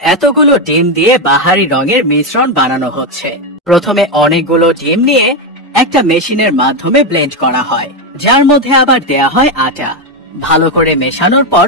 এতগুলো ডিম দিয়ে বাহারি রঙের মিশ্রণ বানানো হচ্ছে। প্রথমে অনেকগুলো ডিম নিয়ে একটা মেশিনের মাধ্যমে ব্লেন্ড করা হয়, যার মধ্যে আবার দেয়া হয় আটা। ভালো করে মেশানোর পর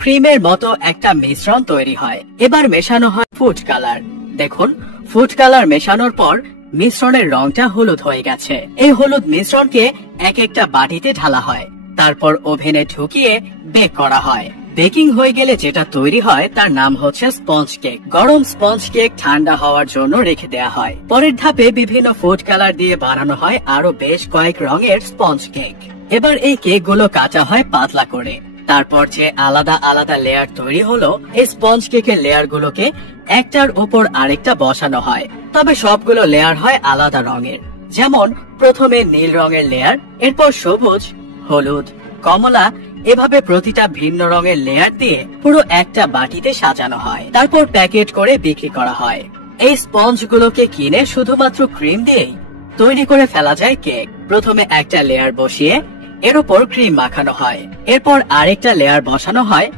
ক্রিমের মতো একটা মিশ্রণ তৈরি হয়। এবার মেশানো হয় ফুড কালার। দেখুন, ফুড কালার মেশানোর পর মিশ্রণের রংটা হলুদ হয়ে গেছে। এই হলুদ মিশ্রণকে এক একটা বাটিতে ঢালা হয়, তারপর ওভেনে ঢুকিয়ে বেক করা হয়। বেকিং হয়ে গেলে যেটা তৈরি হয় তার নাম হচ্ছে স্পঞ্জ কেক। গরম স্পঞ্জ কেক ঠান্ডা হওয়ার জন্য রেখে দেয়া হয়। পরের ধাপে বিভিন্ন ফুড কালার দিয়ে বানানো হয় আরো বেশ কয়েক রঙের স্পঞ্জ কেক। এবার এই কেকগুলো কাটা হয় পাতলা করে। তারপর যে আলাদা আলাদা লেয়ার তৈরি হলো, এই স্পঞ্জ কেকের লেয়ার গুলোকে একটার উপর আরেকটা বসানো হয়। তবে সবগুলো লেয়ার হয় আলাদা রঙের। যেমন প্রথমে নীল রঙের লেয়ার, এরপর সবুজ, হলুদ, কমলা, এভাবে প্রতিটা ভিন্ন রঙের লেয়ার দিয়ে পুরো একটা বাটিতে সাজানো হয়। তারপর প্যাকেট করে বিক্রি করা হয়। এই স্পঞ্জ গুলোকে কিনে শুধুমাত্র ক্রিম দিয়েই তৈরি করে ফেলা যায় কেক। প্রথমে একটা লেয়ার বসিয়ে এর উপর ক্রিম মাখানো হয়, এরপর আরেকটা লেয়ার বসানো হয়,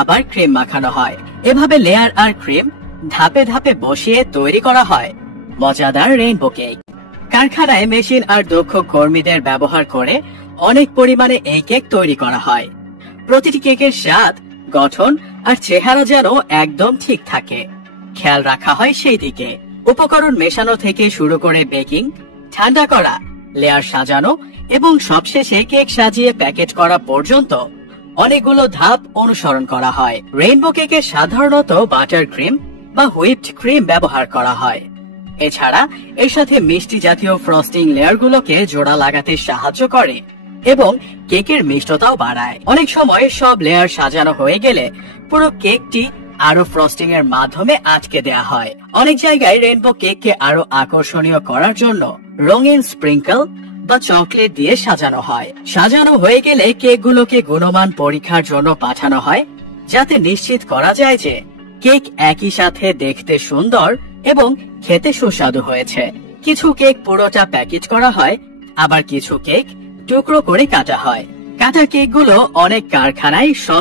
আবার ক্রিম মাখানো হয়। এভাবে লেয়ার আর ক্রিম ধাপে ধাপে বসিয়ে তৈরি করা হয় মজাদার রেইনবো কেক। কারখানায় মেশিন আর দক্ষ কর্মীদের ব্যবহার করে অনেক পরিমাণে এই কেক তৈরি করা হয়। প্রতিটি কেকের স্বাদ, গঠন আর চেহারা যেন একদম ঠিক থাকে, খেয়াল রাখা হয় সেই দিকে। উপকরণ মেশানো থেকে শুরু করে বেকিং, ঠান্ডা করা, লেয়ার সাজানো এবং সবশেষে কেক সাজিয়ে প্যাকেট করা পর্যন্ত অনেকগুলো ধাপ অনুসরণ করা হয়। রেইনবো কেকে সাধারণত বাটার ক্রিম বা হুইপড ক্রিম ব্যবহার করা হয়। এছাড়া এর সাথে মিষ্টি জাতীয় ফ্রস্টিং লেয়ারগুলোকে জোড়া লাগাতে সাহায্য করে এবং কেকের মিষ্টতাও বাড়ায়। অনেক সময় সব লেয়ার সাজানো হয়ে গেলে পুরো কেকটি আরো ফ্রস্টিং এর মাধ্যমে আটকে দেয়া হয়। অনেক জায়গায় রেইনবো কেককে আরো আকর্ষণীয় করার জন্য রঙিন স্প্রিঙ্কল বা চকলেট দিয়ে সাজানো হয়। সাজানো হয়ে গেলে কেকগুলোকে গুণমান পরীক্ষার জন্য পাঠানো হয়, যাতে নিশ্চিত করা যায় যে কেক একই সাথে দেখতে সুন্দর এবং খেতে সুস্বাদু হয়েছে। কিছু কেক পুরোটা প্যাকেজ করা হয়, আবার কিছু কেক টুকরো করে কাটা হয়। কাটা কেকগুলো অনেক কারখানায়